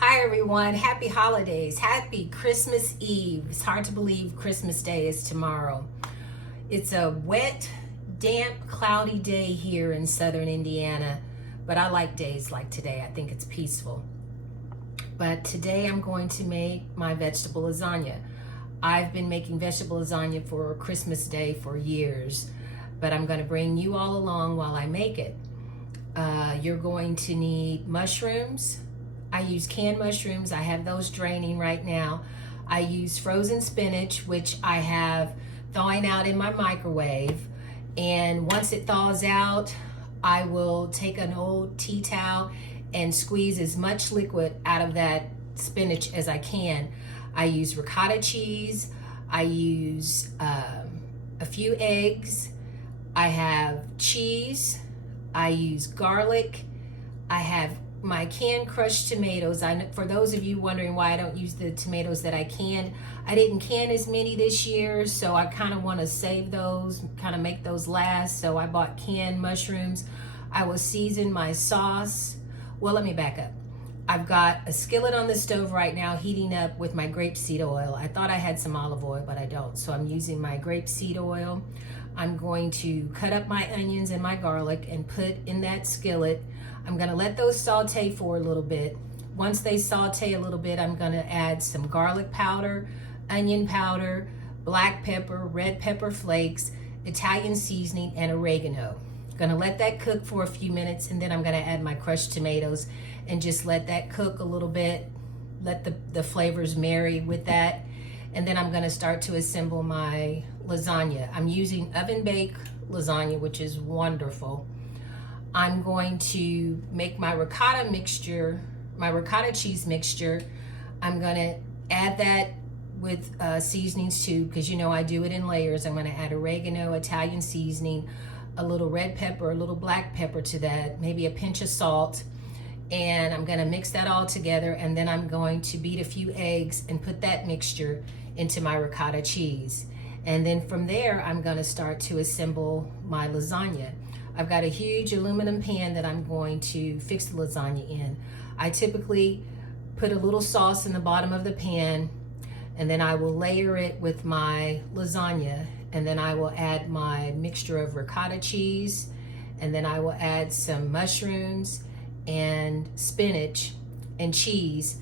Hi everyone, happy holidays, happy Christmas Eve. It's hard to believe Christmas Day is tomorrow. It's a wet, damp, cloudy day here in southern Indiana, but I like days like today. I think it's peaceful. But today I'm going to make my vegetable lasagna. I've been making vegetable lasagna for Christmas Day for years, but I'm going to bring you all along while I make it. You're going to need mushrooms. I use canned mushrooms. I have those draining right now. I use frozen spinach, which I have thawing out in my microwave. And once it thaws out, I will take an old tea towel and squeeze as much liquid out of that spinach as I can. I use ricotta cheese. I use a few eggs. I have cheese. I use garlic. I have my canned crushed tomatoes. For those of you wondering why I don't use the tomatoes that I canned, I didn't can as many this year, so I kind of want to save those, kind of make those last. So I bought canned mushrooms. I will season my sauce. Well, let me back up. I've got a skillet on the stove right now heating up with my grapeseed oil. I thought I had some olive oil, but I don't. So I'm using my grapeseed oil. I'm going to cut up my onions and my garlic and put in that skillet. I'm gonna let those saute for a little bit. Once they saute a little bit, I'm gonna add some garlic powder, onion powder, black pepper, red pepper flakes, Italian seasoning, and oregano. Gonna let that cook for a few minutes, and then I'm gonna add my crushed tomatoes and just let that cook a little bit, let the flavors marry with that. And then I'm gonna start to assemble my lasagna. I'm using oven baked lasagna, which is wonderful. I'm going to make my ricotta mixture, my ricotta cheese mixture. I'm gonna add that with seasonings too, because you know I do it in layers. I'm gonna add oregano, Italian seasoning, a little red pepper, a little black pepper to that, maybe a pinch of salt. And I'm gonna mix that all together, and then I'm going to beat a few eggs and put that mixture into my ricotta cheese. And then from there, I'm gonna start to assemble my lasagna. I've got a huge aluminum pan that I'm going to fix the lasagna in. I typically put a little sauce in the bottom of the pan, and then I will layer it with my lasagna, and then I will add my mixture of ricotta cheese, and then I will add some mushrooms and spinach and cheese,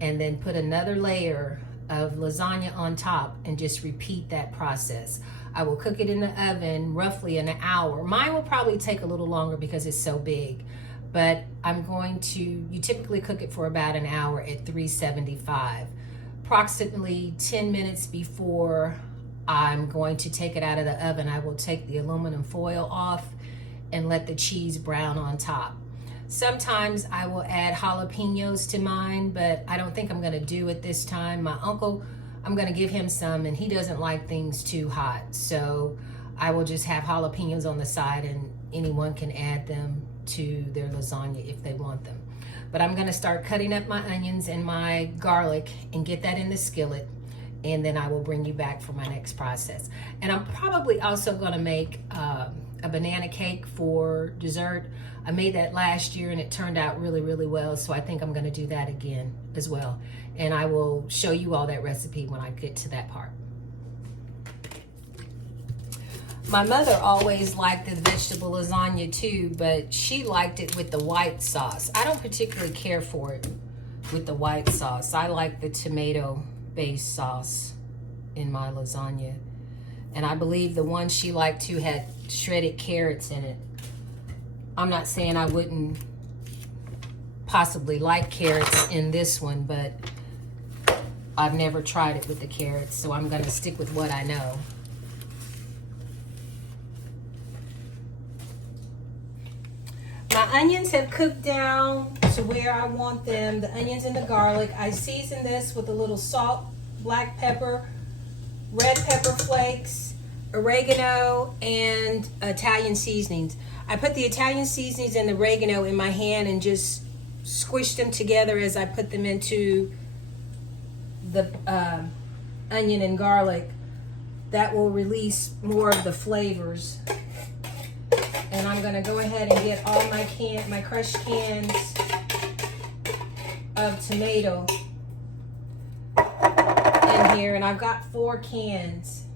and then put another layer of lasagna on top and just repeat that process. I will cook it in the oven roughly an hour. Mine will probably take a little longer because it's so big, but you typically cook it for about an hour at 375. Approximately 10 minutes before I'm going to take it out of the oven, I will take the aluminum foil off and let the cheese brown on top. Sometimes I will add jalapenos to mine, but I don't think I'm gonna do it this time. My uncle, I'm gonna give him some, and he doesn't like things too hot. So I will just have jalapenos on the side, and anyone can add them to their lasagna if they want them. But I'm gonna start cutting up my onions and my garlic and get that in the skillet, and then I will bring you back for my next process. And I'm probably also gonna make a banana cake for dessert. I made that last year and it turned out really, really well. So I think I'm gonna do that again as well. And I will show you all that recipe when I get to that part. My mother always liked the vegetable lasagna too, but she liked it with the white sauce. I don't particularly care for it with the white sauce. I like the tomato-based sauce in my lasagna. And I believe the one she liked too had shredded carrots in it. I'm not saying I wouldn't possibly like carrots in this one, but I've never tried it with the carrots, so I'm gonna stick with what I know. My onions have cooked down to where I want them, the onions and the garlic. I season this with a little salt, black pepper, red pepper flakes, oregano, and Italian seasonings. I put the Italian seasonings and the oregano in my hand and just squished them together as I put them into the onion and garlic. That will release more of the flavors. And I'm gonna go ahead and get all my crushed cans of tomato in here, and I've got 4 cans.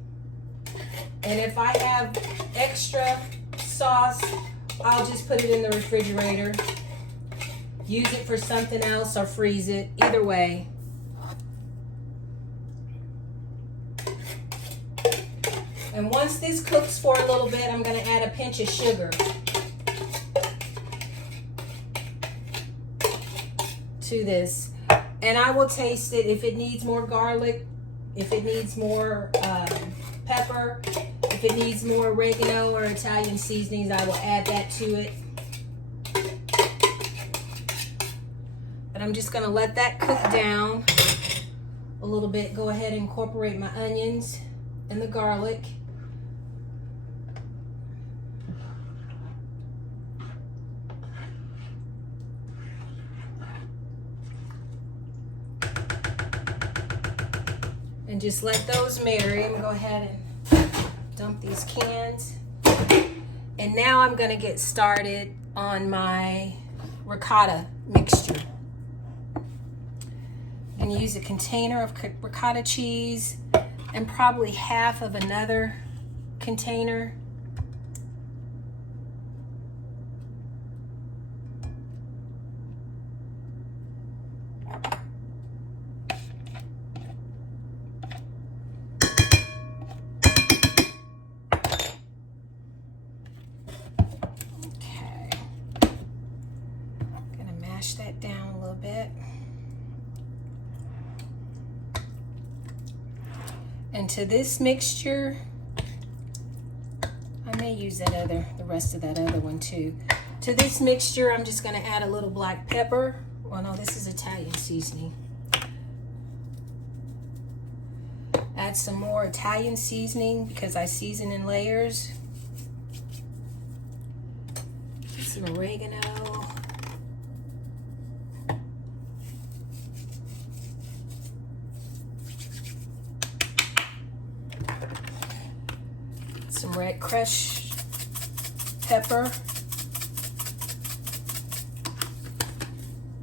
And if I have extra sauce, I'll just put it in the refrigerator, use it for something else, or freeze it. Either way. And once this cooks for a little bit, I'm going to add a pinch of sugar to this. And I will taste it if it needs more garlic, if it needs more pepper, if it needs more oregano or Italian seasonings, I will add that to it. But I'm just going to let that cook down a little bit. Go ahead and incorporate my onions and the garlic. And just let those marry. I'm going to go ahead and dump these cans. And now I'm going to get started on my ricotta mixture. I'm going to use a container of ricotta cheese and probably half of another container. That down a little bit. And to this mixture, I may use the rest of that other one too. To this mixture, I'm just going to add a little black pepper. Well, no, this is Italian seasoning. Add some more Italian seasoning because I season in layers. Some oregano. Some red crushed pepper,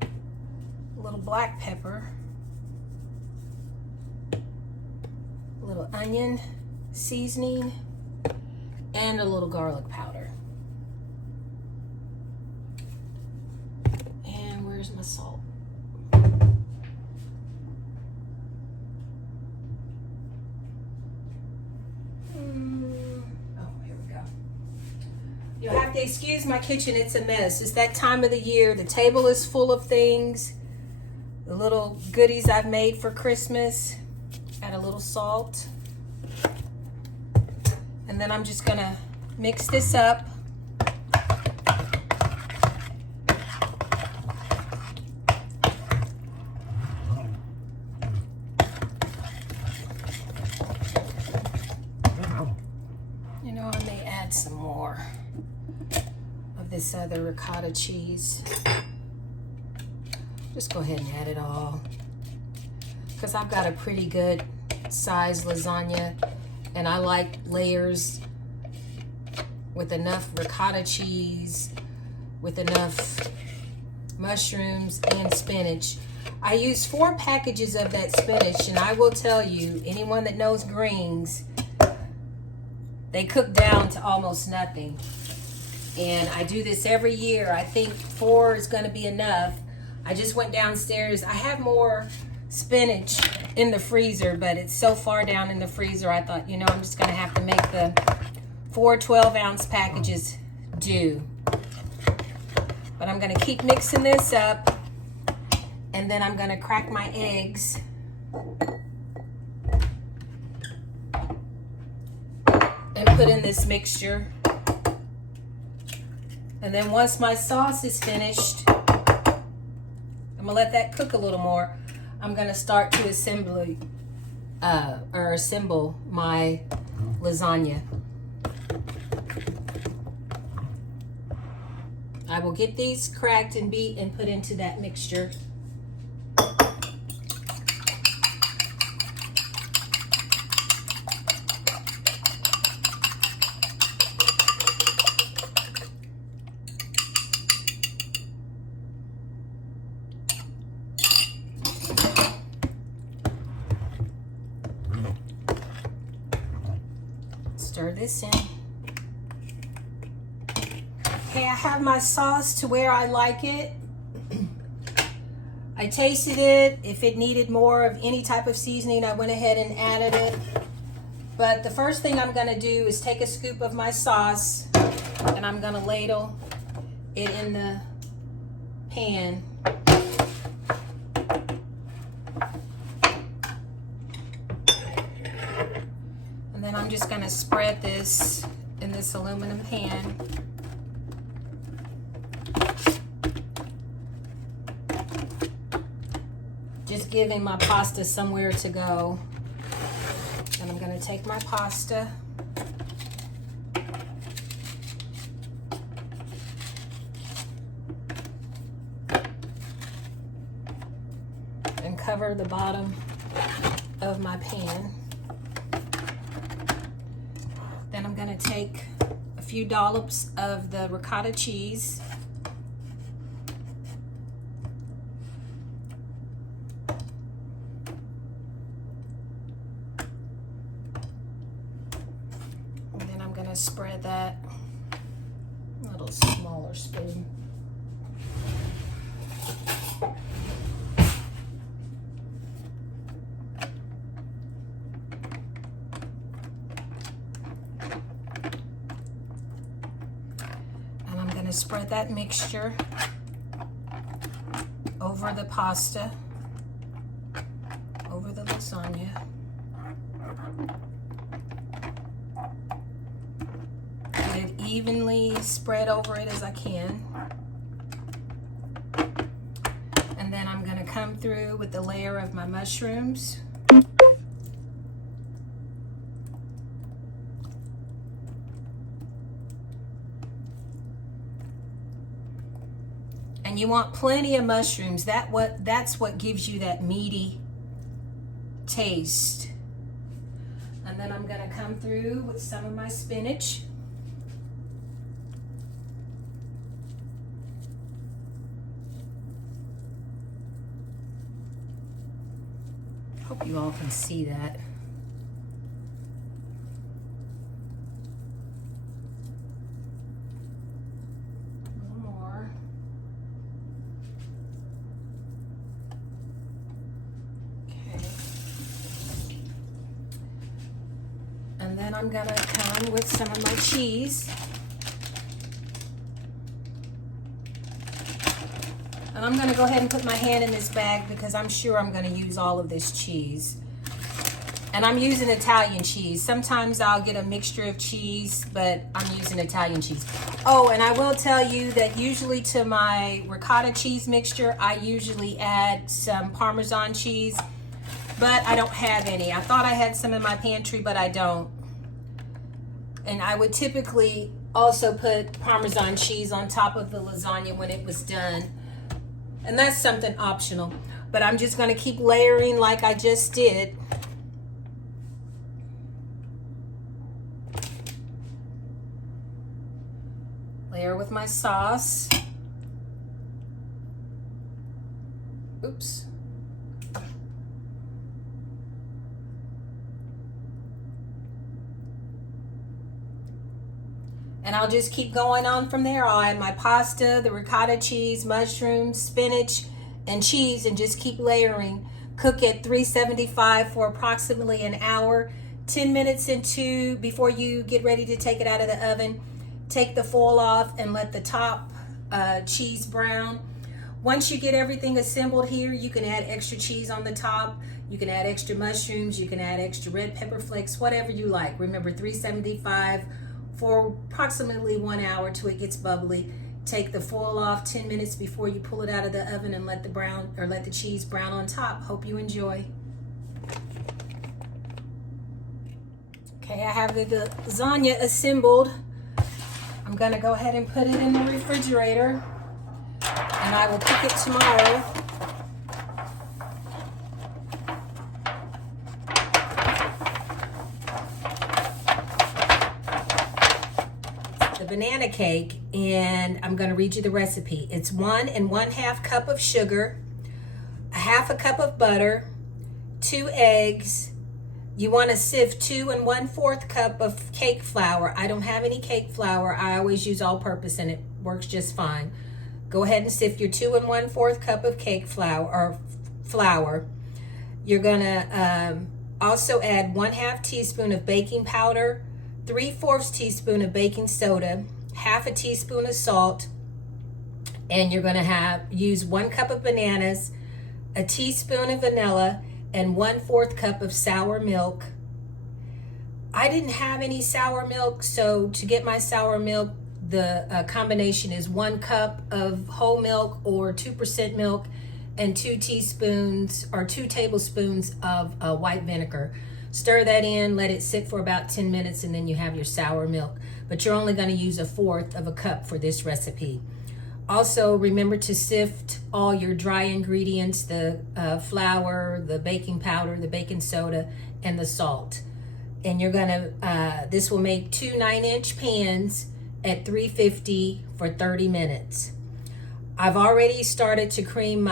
a little black pepper, a little onion seasoning, and a little garlic powder. And where's my salt? You'll have to excuse my kitchen, it's a mess. It's that time of the year. The table is full of things. The little goodies I've made for Christmas. Add a little salt. And then I'm just gonna mix this up. You know, I may add some more of this other ricotta cheese. Just go ahead and add it all, because I've got a pretty good size lasagna and I like layers with enough ricotta cheese, with enough mushrooms and spinach. I use 4 packages of that spinach, and I will tell you, anyone that knows greens, they cook down to almost nothing. And I do this every year. I think 4 is going to be enough. I just went downstairs. I have more spinach in the freezer, but it's so far down in the freezer, I thought, you know, I'm just going to have to make the 4 12-ounce packages do. But I'm going to keep mixing this up, and then I'm going to crack my eggs. And put in this mixture. And then once my sauce is finished, I'm gonna let that cook a little more. I'm gonna start to assemble my lasagna. I will get these cracked and beat and put into that mixture. stir this in. Okay, I have my sauce to where I like it. I tasted it. If it needed more of any type of seasoning, I went ahead and added it. But the first thing I'm gonna do is take a scoop of my sauce and I'm gonna ladle it in the pan. And then I'm just gonna spread this in this aluminum pan. Just giving my pasta somewhere to go. And I'm gonna take my pasta. And cover the bottom of my pan. Then I'm gonna take a few dollops of the ricotta cheese. And then I'm gonna spread that, a little smaller spoon. Spread that mixture over the pasta, over the lasagna. Get it evenly spread over it as I can. And then I'm going to come through with the layer of my mushrooms. And you want plenty of mushrooms. That's what gives you that meaty taste. And then I'm gonna come through with some of my spinach. Hope you all can see that. And then I'm gonna come with some of my cheese. And I'm gonna go ahead and put my hand in this bag because I'm sure I'm gonna use all of this cheese. And I'm using Italian cheese. Sometimes I'll get a mixture of cheese, but I'm using Italian cheese. Oh, and I will tell you that usually to my ricotta cheese mixture, I usually add some Parmesan cheese, but I don't have any. I thought I had some in my pantry, but I don't. And I would typically also put Parmesan cheese on top of the lasagna when it was done. And that's something optional. But I'm just gonna keep layering like I just did. Layer with my sauce. Oops. And I'll just keep going on from there. I'll add my pasta, the ricotta cheese, mushrooms, spinach, and cheese, and just keep layering. Cook at 375 for approximately an hour. 10 minutes before you get ready to take it out of the oven. Take the foil off and let the top cheese brown. Once you get everything assembled here, you can add extra cheese on the top. You can add extra mushrooms. You can add extra red pepper flakes, whatever you like. Remember, 375 for approximately 1 hour till it gets bubbly. Take the foil off 10 minutes before you pull it out of the oven and let the cheese brown on top. Hope you enjoy. Okay, I have the lasagna assembled. I'm gonna go ahead and put it in the refrigerator and I will cook it tomorrow. Banana cake, and I'm going to read you the recipe. It's 1 1/2 cup of sugar, 1/2 cup of butter, 2 eggs, You want to sift 2 1/4 cup of cake flour. I don't have any cake flour. I always use all-purpose and it works just fine. Go ahead and sift your 2 1/4 cup of cake flour. You're gonna also add 1/2 teaspoon of baking powder, 3/4 teaspoon of baking soda, 1/2 teaspoon of salt, and you're gonna use 1 cup of bananas, a teaspoon of vanilla, and 1/4 cup of sour milk. I didn't have any sour milk, so to get my sour milk, the combination is 1 cup of whole milk or 2% milk and 2 teaspoons or 2 tablespoons of white vinegar. Stir that in, let it sit for about 10 minutes, and then you have your sour milk. But you're only going to use 1/4 of a cup for this recipe. Also, remember to sift all your dry ingredients, the flour, the baking powder, the baking soda, and the salt. And you're gonna, this will make 2 9-inch pans at 350 for 30 minutes. I've already started to cream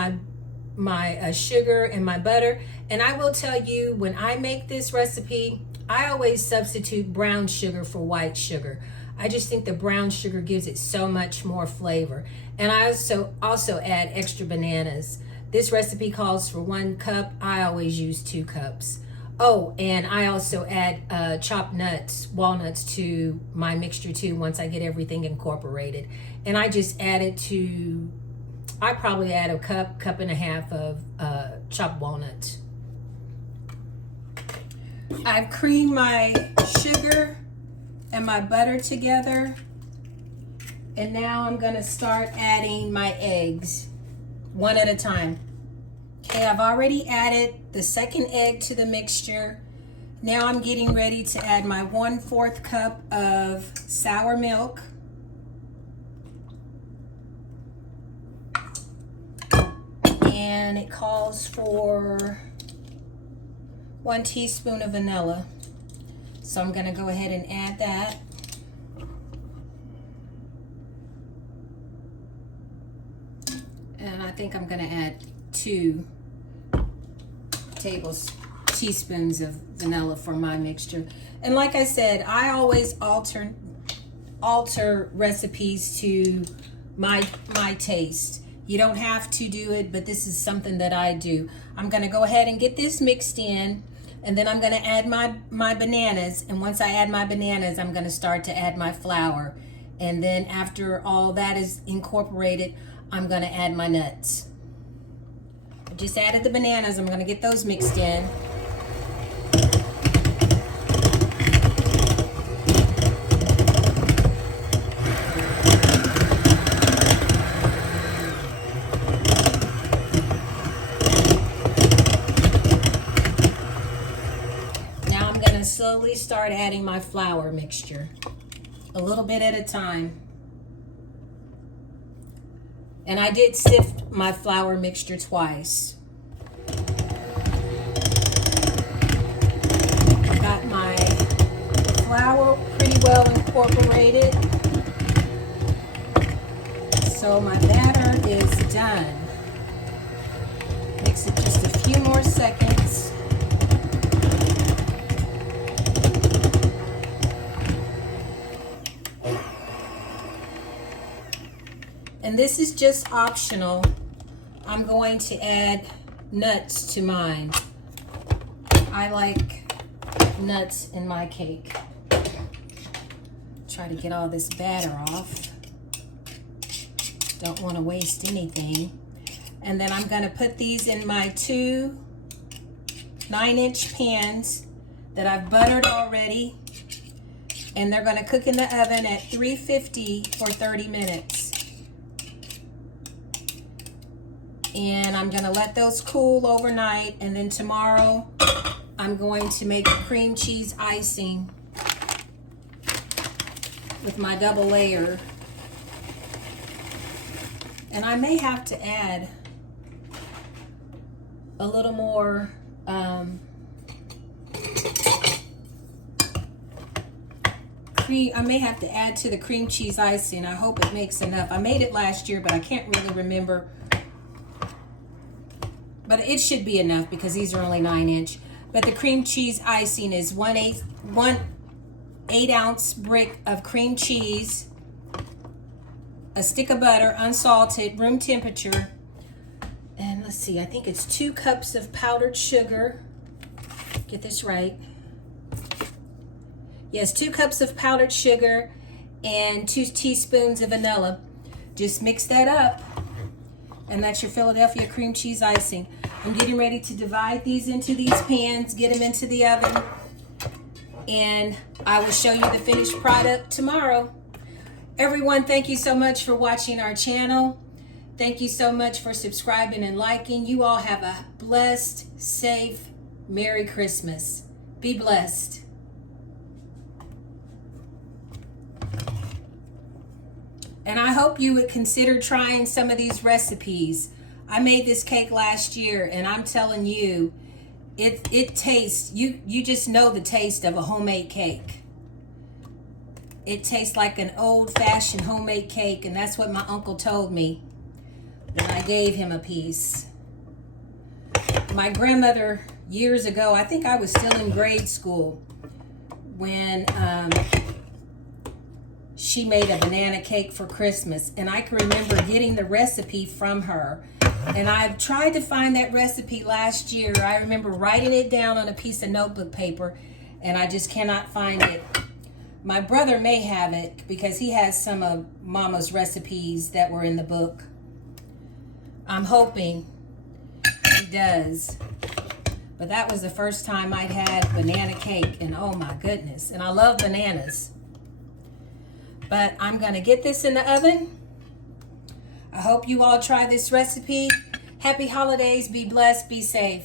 my sugar and my butter. And I will tell you, when I make this recipe, I always substitute brown sugar for white sugar. I just think the brown sugar gives it so much more flavor. And I also add extra bananas. This recipe calls for 1 cup. I always use 2 cups. Oh, and I also add chopped nuts, walnuts to my mixture too once I get everything incorporated. And I just add it to, I probably add a cup and a half of chopped walnuts. I've creamed my sugar and my butter together, and now I'm gonna start adding my eggs one at a time. Okay, I've already added the second egg to the mixture. Now I'm getting ready to add my 1/4 cup of sour milk. And it calls for 1 teaspoon of vanilla. So I'm gonna go ahead and add that. And I think I'm gonna add 2 teaspoons of vanilla for my mixture. And like I said, I always alter recipes to my taste. You don't have to do it, but this is something that I do. I'm gonna go ahead and get this mixed in, and then I'm gonna add my bananas. And once I add my bananas, I'm gonna start to add my flour. And then after all that is incorporated, I'm gonna add my nuts. I just added the bananas. I'm gonna get those mixed in. Now I'm gonna slowly start adding my flour mixture, a little bit at a time. And I did sift my flour mixture twice. Got my flour pretty well incorporated. So my batter is done. Mix it just a few more seconds. And this is just optional. I'm going to add nuts to mine. I like nuts in my cake. Try to get all this batter off. Don't want to waste anything. And then I'm going to put these in my 2 9-inch pans that I've buttered already. And they're going to cook in the oven at 350 for 30 minutes. And I'm gonna let those cool overnight, and then tomorrow I'm going to make cream cheese icing with my double layer. And I may have to add a little more I may have to add to the cream cheese icing. I hope it makes enough. I made it last year, but I can't really remember. But it should be enough because these are only 9-inch. But the cream cheese icing is 1/8 ounce brick of cream cheese, a stick of butter, unsalted, room temperature, and let's see, I think it's 2 cups of powdered sugar. Get this right. Yes, 2 cups of powdered sugar and 2 teaspoons of vanilla. Just mix that up, and that's your Philadelphia cream cheese icing. I'm getting ready to divide these into these pans, get them into the oven, and I will show you the finished product tomorrow. Everyone, thank you so much for watching our channel. Thank you so much for subscribing and liking. You all have a blessed, safe, Merry Christmas. Be blessed. And I hope you would consider trying some of these recipes. I made this cake last year, and I'm telling you, it tastes, you just know the taste of a homemade cake. It tastes like an old-fashioned homemade cake, and that's what my uncle told me when I gave him a piece. My grandmother, years ago, I think I was still in grade school, when she made a banana cake for Christmas, and I can remember getting the recipe from her. And I've tried to find that recipe last year. I remember writing it down on a piece of notebook paper, and I just cannot find it. My brother may have it because he has some of Mama's recipes that were in the book. I'm hoping he does. But that was the first time I'd had banana cake, and oh my goodness. And I love bananas. But I'm gonna get this in the oven. I hope you all try this recipe. Happy holidays, be blessed, be safe.